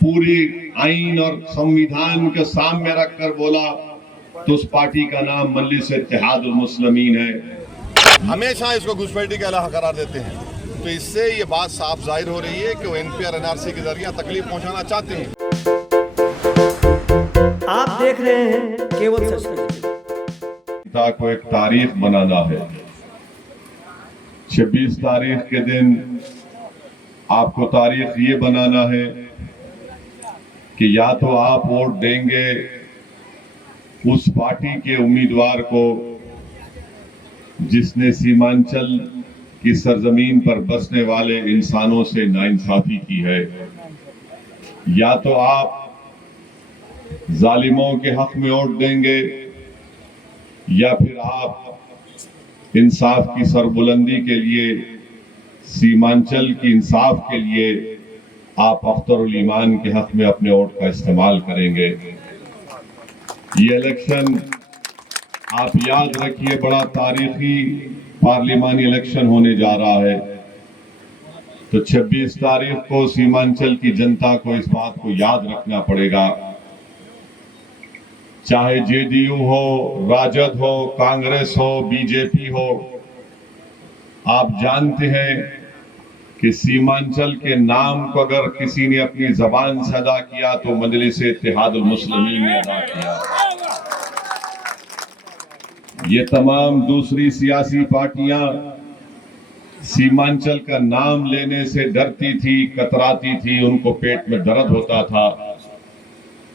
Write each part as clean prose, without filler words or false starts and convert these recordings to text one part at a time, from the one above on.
पूरी आइन और संविधान के सामने रखकर बोला तो उस पार्टी का नाम मजलिस इत्तेहादुल मुस्लिमीन है। हमेशा इसको घुसपैठी का इलाहा करार देते हैं, तो इससे ये बात साफ जाहिर हो रही है कि वो एनपीआर एनआरसी के जरिए तकलीफ पहुंचाना चाहते हैं। आप देख रहे हैं केवल सच को एक तारीख बनाना है। 26 तारीख के दिन आपको तारीख ये बनाना है कि या तो आप वोट देंगे उस पार्टी के उम्मीदवार को जिसने सीमांचल की सरजमीन पर बसने वाले इंसानों से नाइंसाफी की है, या तो आप जालिमों के हक में वोट देंगे, या फिर आप इंसाफ की सरबुलंदी के लिए, सीमांचल की इंसाफ के लिए आप अख्तरुल ईमान के हक में अपने वोट का इस्तेमाल करेंगे। ये इलेक्शन आप याद रखिए बड़ा तारीखी पार्लिमानी इलेक्शन होने जा रहा है। तो 26 तारीख को सीमांचल की जनता को इस बात को याद रखना पड़ेगा, चाहे जेडीयू हो, राजद हो, कांग्रेस हो, बीजेपी हो। आप जानते हैं कि सीमांचल के नाम को अगर किसी ने अपनी जबान से अदा किया तो मजलिस इत्तेहादुल मुस्लिमीन ने अदा किया। ये तमाम दूसरी सियासी पार्टियां सीमांचल का नाम लेने से डरती थी, कतराती थी, उनको पेट में दर्द होता था।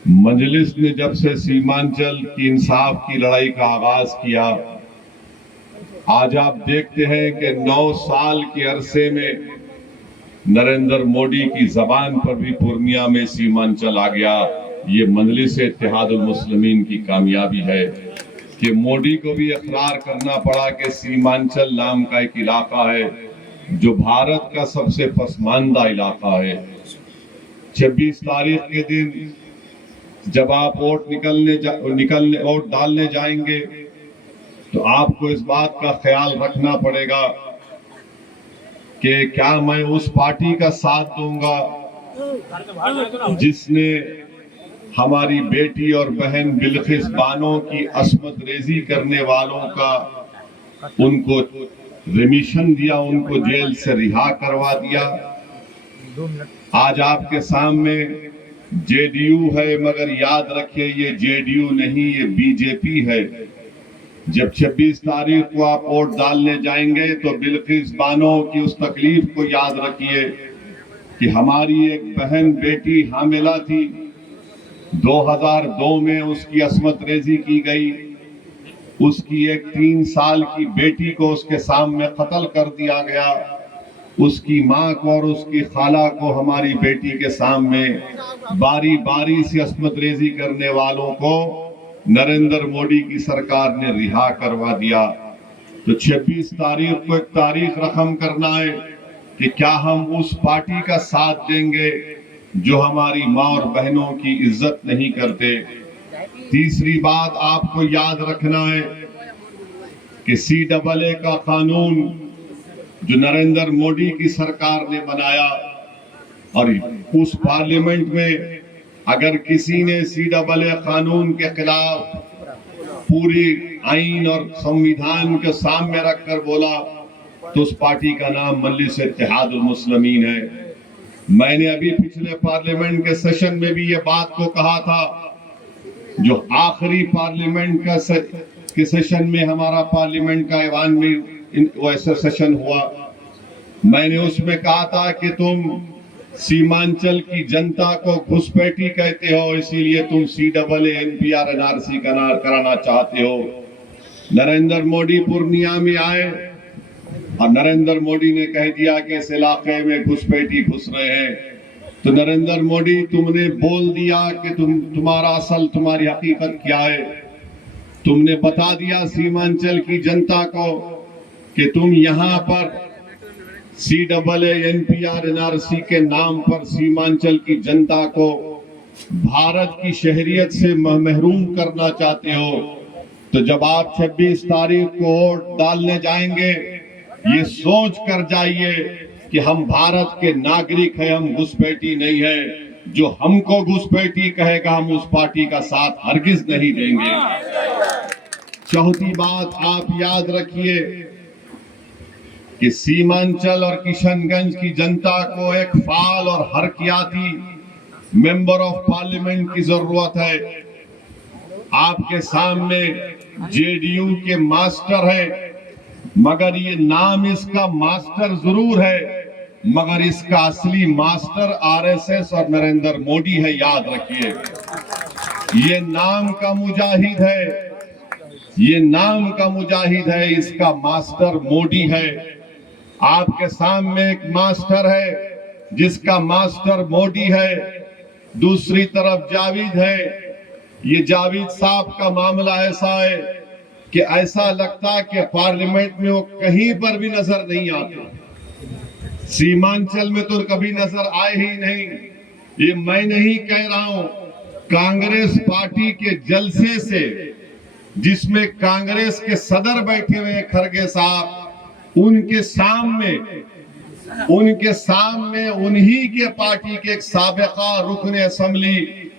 मजलिस ने जब से सीमांचल की इंसाफ की लड़ाई का आगाज किया, आज आप देखते हैं कि 9 साल के अरसे में नरेंद्र मोदी की जबान पर भी पूर्णिया में सीमांचल आ गया। ये मजलिस इत्तेहादुल मुस्लिमीन की कामयाबी है कि मोदी को भी इकरार करना पड़ा कि सीमांचल नाम का एक इलाका है जो भारत का सबसे पसमानदा इलाका है। 26 तारीख के दिन जब आप वोट निकलने वोट डालने जाएंगे तो आपको इस बात का ख्याल रखना पड़ेगा कि क्या मैं उस पार्टी का साथ दूंगा जिसने हमारी बेटी और बहन बिल्किस बानो की अस्मत रेजी करने वालों का उनको रिमिशन दिया, उनको जेल से रिहा करवा दिया। आज आपके सामने जेडीयू है, मगर याद रखिए ये जेडीयू नहीं, ये बीजेपी है। जब 26 तारीख को आप वोट डालने जाएंगे तो बिल्किस बानो की उस तकलीफ को याद रखिए कि हमारी एक बहन बेटी हामिला थी, 2002 में उसकी अस्मत रेजी की गई, उसकी एक 3 साल की बेटी को उसके सामने कत्ल कर दिया गया, उसकी मां को और उसकी खाला को हमारी बेटी के सामने बारी बारी से अस्मत रेजी करने वालों को नरेंद्र मोदी की सरकार ने रिहा करवा दिया। तो 26 तारीख को एक तारीख रकम करना है कि क्या हम उस पार्टी का साथ देंगे जो हमारी मां और बहनों की इज्जत नहीं करते। तीसरी बात आपको याद रखना है कि CAA का कानून जो नरेंद्र मोदी की सरकार ने बनाया, और उस पार्लियामेंट में अगर किसी ने CAA कानून के खिलाफ पूरी आइन और संविधान के सामने रखकर बोला तो उस पार्टी का नाम मजलिस इत्तेहादुल मुस्लिमीन है। मैंने अभी पिछले पार्लियामेंट के सेशन में भी ये बात को कहा था, जो आखिरी पार्लियामेंट के सेशन में हमारा पार्लियामेंट का ऐवान में वैसा सेशन हुआ, मैंने उसमें कहा था कि तुम सीमांचल की जनता को घुसपैठी कहते हो, इसीलिए तुम CAA NPR NRC कराना चाहते हो। नरेंद्र मोदी पूर्णिया में आए और नरेंद्र मोदी ने कह दिया कि इस इलाके में घुसपैठी घुस रहे हैं। तो नरेंद्र मोदी तुमने बोल दिया कि तुम्हारी हकीकत क्या है। तुमने बता दिया सीमांचल की जनता को कि तुम यहाँ पर CAA NPR NRC के नाम पर सीमांचल की जनता को भारत की शहरियत से महरूम करना चाहते हो। तो जब आप 26 तारीख को वोट डालने जाएंगे, ये सोच कर जाइए कि हम भारत के नागरिक हैं, हम घुसपैठी नहीं है। जो हमको घुसपैठी कहेगा हम उस पार्टी का साथ हरगिज नहीं देंगे। चौथी बात आप याद रखिए कि सीमांचल और किशनगंज की जनता को एक फाल और हरकियाती मेंबर ऑफ पार्लियामेंट की जरूरत है। आपके सामने जेडीयू के मास्टर है, मगर ये नाम इसका मास्टर जरूर है, मगर इसका असली मास्टर आरएसएस और नरेंद्र मोदी है। याद रखिए, ये नाम का मुजाहिद है, ये नाम का मुजाहिद है, इसका मास्टर मोदी है। आपके सामने एक मास्टर है जिसका मास्टर मोदी है, दूसरी तरफ जावेद है। ये जावेद साहब का मामला ऐसा है कि ऐसा लगता है कि पार्लियामेंट में वो कहीं पर भी नजर नहीं आते। सीमांचल में तो कभी नजर आए ही नहीं। ये मैं नहीं कह रहा हूं, कांग्रेस पार्टी के जलसे से, जिसमें कांग्रेस के सदर बैठे हुए खड़गे साहब, उनके सामने उन्हीं के पार्टी के एक साबिका रुकन असेंबली,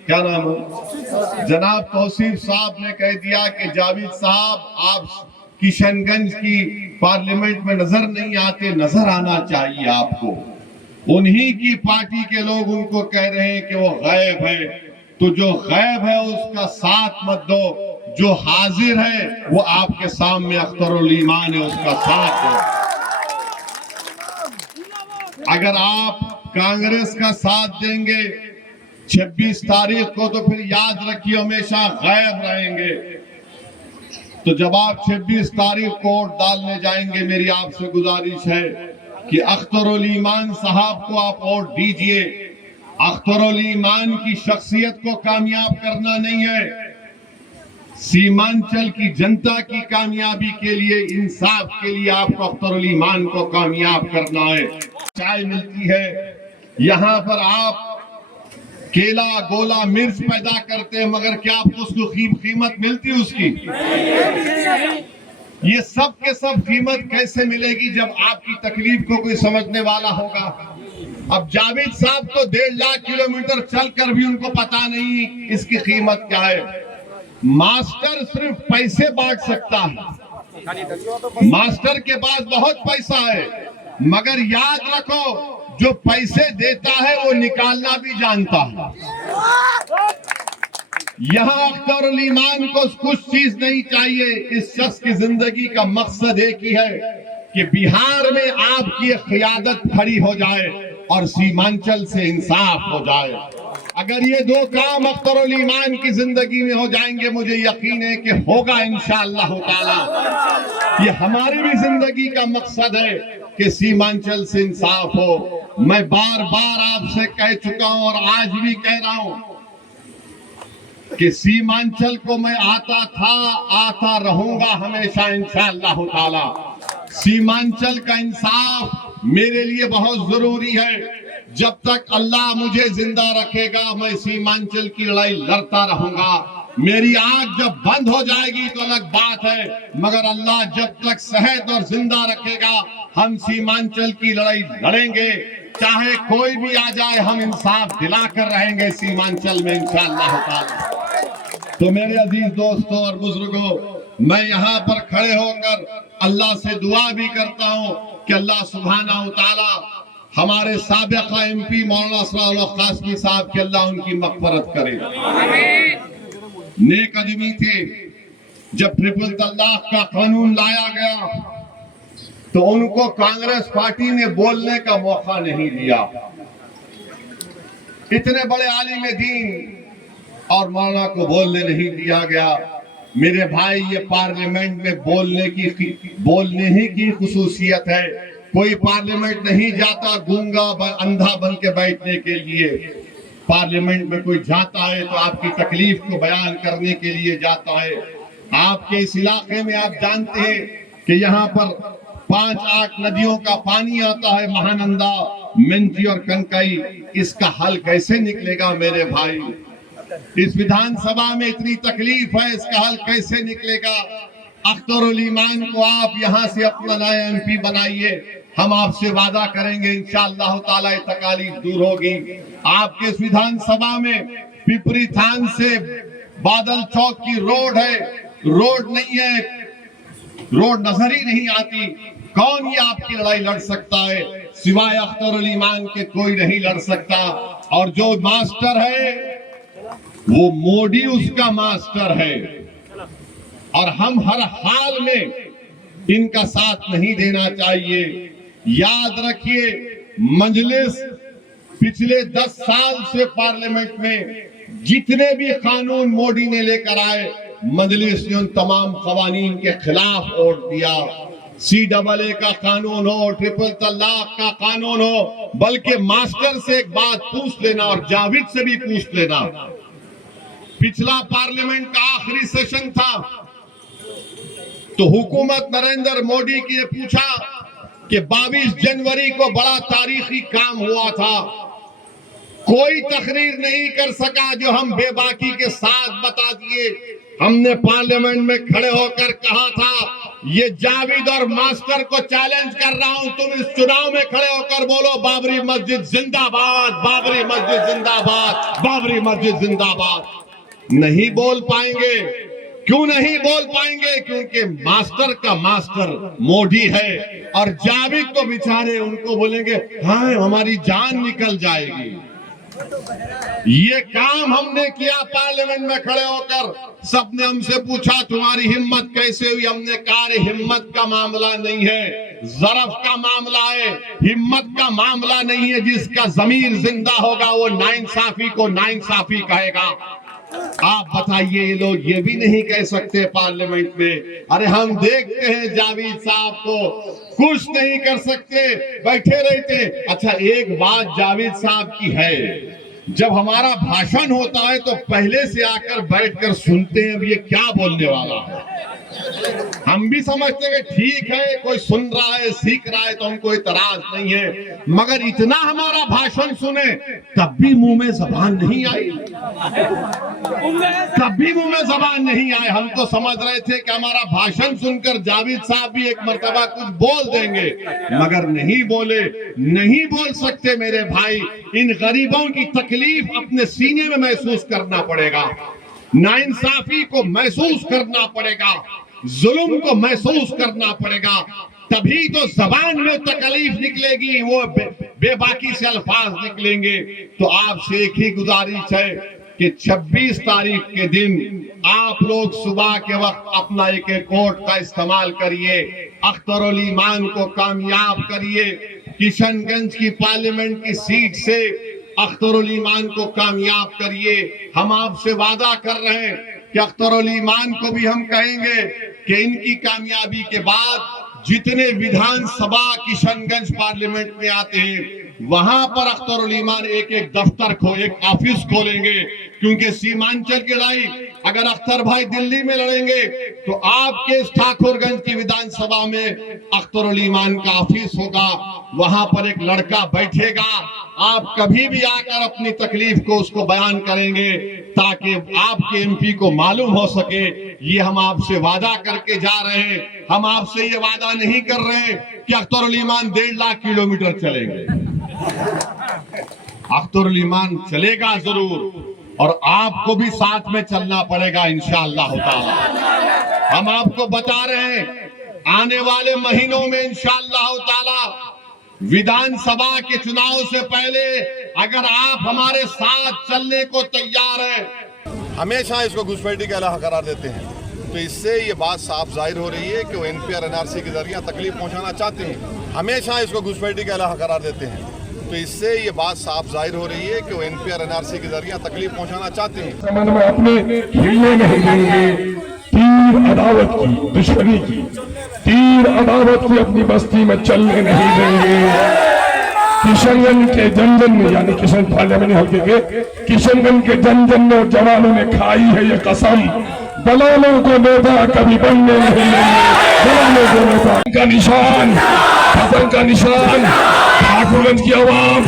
क्या नाम है, जनाब तौसीफ साहब ने कह दिया कि जावेद साहब आप किशनगंज की पार्लियामेंट में नजर नहीं आते, नजर आना चाहिए आपको। उन्हीं की पार्टी के लोग उनको कह रहे हैं कि वो गायब है। तो जो गायब है उसका साथ मत दो, जो हाजिर है वो आपके सामने अख्तरुल ईमान है, उसका साथ दो। अगर आप कांग्रेस का साथ देंगे 26 तारीख को, तो फिर याद रखिए हमेशा गायब रहेंगे। तो जब आप 26 तारीख को वोट डालने जाएंगे, मेरी आपसे गुजारिश है कि अख्तरुल ईमान साहब को आप वोट दीजिए। अख्तरुल ईमान की शख्सियत को कामयाब करना नहीं है, सीमांचल की जनता की कामयाबी के लिए, इंसाफ के लिए आपको अख्तरुल ईमान को कामयाब करना है। चाय मिलती है यहाँ पर, आप केला गोला मिर्च पैदा करते हैं, मगर क्या आपको उसको कीमत मिलती है उसकी? ये सब के सब कीमत कैसे मिलेगी जब आपकी तकलीफ को कोई समझने वाला होगा। अब जावेद साहब तो 1.5 लाख किलोमीटर चलकर भी उनको पता नहीं इसकी कीमत क्या है। मास्टर सिर्फ पैसे बांट सकता है, मास्टर के पास बहुत पैसा है, मगर याद रखो जो पैसे देता है वो निकालना भी जानता है। यहाँ अख्तरुल ईमान को कुछ चीज नहीं चाहिए। इस शख्स की जिंदगी का मकसद एक ही है कि बिहार में आपकी क़यादत खड़ी हो जाए और सीमांचल से इंसाफ हो जाए। अगर ये दो काम अख्तरुल ईमान की जिंदगी में हो जाएंगे, मुझे यकीन है कि होगा इंशाअल्लाह ताला। ये हमारी भी जिंदगी का मकसद है कि सीमांचल से इंसाफ हो। मैं बार बार आपसे कह चुका हूं और आज भी कह रहा हूं कि सीमांचल को मैं आता था, आता रहूंगा हमेशा इंशाअल्लाह ताला। सीमांचल का इंसाफ मेरे लिए बहुत जरूरी है। जब तक अल्लाह मुझे जिंदा रखेगा मैं सीमांचल की लड़ाई लड़ता रहूंगा। मेरी आंख जब बंद हो जाएगी तो अलग बात है, मगर अल्लाह जब तक सेहत और जिंदा रखेगा हम सीमांचल की लड़ाई लड़ेंगे। चाहे कोई भी आ जाए, हम इंसाफ दिलाकर रहेंगे सीमांचल में इंशाअल्लाह ताला। तो मेरे अजीज दोस्तों और बुजुर्गों, मैं यहाँ पर खड़े होकर अल्लाह से दुआ भी करता हूँ कि अल्लाह सुब्हाना व तआला हमारे साबिका एमपी मौलाना असरार कासमी साहब के अल्लाह उनकी मग़फ़िरत करे। नेक आदमी थे। जब ट्रिपल तलाक का कानून लाया गया तो उनको कांग्रेस पार्टी ने बोलने का मौका नहीं दिया। इतने बड़े आलिम दीन और मौलाना को बोलने नहीं दिया गया। मेरे भाई, ये पार्लियामेंट में बोलने ही की खुसूसियत है। कोई पार्लियामेंट नहीं जाता गूंगा अंधा बन के बैठने के लिए। पार्लियामेंट में कोई जाता है तो आपकी तकलीफ को बयान करने के लिए जाता है। आपके इस इलाके में आप जानते हैं कि यहाँ पर 5-8 नदियों का पानी आता है, महानंदा, मेंची और कनकई। इसका हल कैसे निकलेगा मेरे भाई? इस विधानसभा में इतनी तकलीफ है, इसका हल कैसे निकलेगा? अख्तरुल ईमान को आप यहाँ से अपना नया एमपी बनाइए। हम आपसे वादा करेंगे इंशाअल्लाह ताला ये तकालीफ दूर होगी। आपके इस विधानसभा में पिपरी थान से बादल चौक की रोड है, रोड नहीं है, रोड नजर ही नहीं आती। कौन ये आपकी लड़ाई लड़ सकता है? सिवाय अख्तर ईमान के कोई नहीं लड़ सकता। और जो मास्टर है वो मोदी उसका मास्टर है, और हम हर हाल में इनका साथ नहीं देना चाहिए। याद रखिए, मजलिस पिछले 10 साल से पार्लियामेंट में जितने भी कानून मोदी ने लेकर आए, मजलिस ने उन तमाम कवानीन के खिलाफ वोट दिया। CAA का कानून हो, ट्रिपल तलाक का कानून हो, बल्कि मास्टर से एक बात पूछ लेना और जावेद से भी पूछ लेना। पिछला पार्लियामेंट का आखिरी सेशन था तो हुकूमत नरेंद्र मोदी की पूछा कि 22 जनवरी को बड़ा तारीखी काम हुआ था, कोई तकरीर नहीं कर सका जो हम बेबाकी के साथ बता दिए। हमने पार्लियामेंट में खड़े होकर कहा था ये जावेद और मास्टर को चैलेंज कर रहा हूं, तुम इस चुनाव में खड़े होकर बोलो बाबरी मस्जिद जिंदाबाद, बाबरी मस्जिद जिंदाबाद, बाबरी मस्जिद जिंदाबाद। नहीं बोल पाएंगे। क्यों नहीं बोल पाएंगे? क्योंकि मास्टर का मास्टर मोदी है, और जावेद तो बेचारे उनको बोलेंगे हाँ हमारी जान निकल जाएगी। ये काम हमने किया पार्लियामेंट में खड़े होकर। सबने हमसे पूछा तुम्हारी हिम्मत कैसे हुई? हमने कहा हिम्मत का मामला नहीं है, ज़रफ का मामला है। हिम्मत का मामला नहीं है, जिसका ज़मीर जिंदा होगा वो नाइंसाफी को नाइंसाफी कहेगा। आप बताइए, ये लोग ये भी नहीं कह सकते पार्लियामेंट में। अरे हम देखते हैं जावेद साहब को कुछ नहीं कर सकते, बैठे रहते। अच्छा, एक बात जावेद साहब की है, जब हमारा भाषण होता है तो पहले से आकर बैठकर सुनते हैं ये क्या बोलने वाला है। हम भी समझते हैं ठीक है, कोई सुन रहा है, सीख रहा है, तो हमको इतराज नहीं है, मगर इतना हमारा भाषण सुने तब भी मुंह में जबान नहीं आई, तब भी मुंह में जबान नहीं आए। हम तो समझ रहे थे कि हमारा भाषण सुनकर जावेद साहब भी एक मर्तबा कुछ बोल देंगे, मगर नहीं बोले। नहीं बोल सकते मेरे भाई। इन गरीबों की तकलीफ अपने सीने में महसूस करना पड़ेगा, नाइंसाफी को महसूस करना पड़ेगा, जुल्म को महसूस करना पड़ेगा, तभी तो जबान में तकलीफ निकलेगी, वो बेबाकी से अल्फाज निकलेंगे। तो आपसे एक ही गुजारिश है कि 26 तारीख के दिन आप लोग सुबह के वक्त अपना एक वोट का इस्तेमाल करिए, अख्तर ईमान को कामयाब करिए। किशनगंज की पार्लियामेंट की सीट से अख्तर ईमान को कामयाब करिए। हम आपसे वादा कर रहे हैं कि अख्तर ईमान को भी हम कहेंगे कि इनकी कामयाबी के बाद जितने विधानसभा किशनगंज पार्लियामेंट में आते हैं वहां पर अख्तर ईमान एक एक दफ्तर एक ऑफिस खोलेंगे। क्योंकि सीमांचल की लड़ाई अगर अख्तर भाई दिल्ली में लड़ेंगे तो आपके ठाकुरगंज की विधानसभा में अख्तर ईमान का ऑफिस होगा, वहां पर एक लड़का बैठेगा। आप कभी भी आकर अपनी तकलीफ को उसको बयान करेंगे ताकि आपके MP को मालूम हो सके। ये हम आपसे वादा करके जा रहे हैं। हम आपसे ये वादा नहीं कर रहे कि अख्तर ईमान 1.5 लाख किलोमीटर चलेंगे। अख्तर ईमान चलेगा जरूर, और आपको भी साथ में चलना पड़ेगा इंशाअल्लाह ताला। हम आपको बता रहे हैं आने वाले महीनों में इंशाअल्लाह ताला विधानसभा के चुनाव से पहले अगर आप हमारे साथ चलने को तैयार हैं, हमेशा इसको घुसपैठी का इलाहा करार देते हैं। तो इससे ये बात साफ जाहिर हो रही है कि वो NP और NRC के जरिए तकलीफ पहुंचाना चाहते हैं। हमेशा इसको घुसपैठी का इलाहा करार देते हैं। तो इससे ये बात साफ जाहिर हो रही है कि वो NP और NRC के जरिए तकलीफ पहुंचाना चाहते हैं। समन में अपने हिलने नहीं देंगे। तीर अदावत की, दुश्मनी की, तीर अदावत की अपनी बस्ती में चलने नहीं देंगे। किशनगंज के जन में, यानी किशन पार्लियामेंट हल्के के किशनगंज के जन जवानों ने खाई है ये कसम, दलालों को नेता कभी बनने नहीं देंगे। दलालों को नेता का निशान, फसल का निशान ठाकुरगंज की आवाम।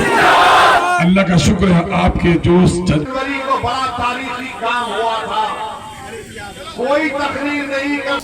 अल्लाह का शुक्र है आपके जोश जनवरी को बड़ा तारीखी काम हुआ था, कोई तकरीर नहीं कर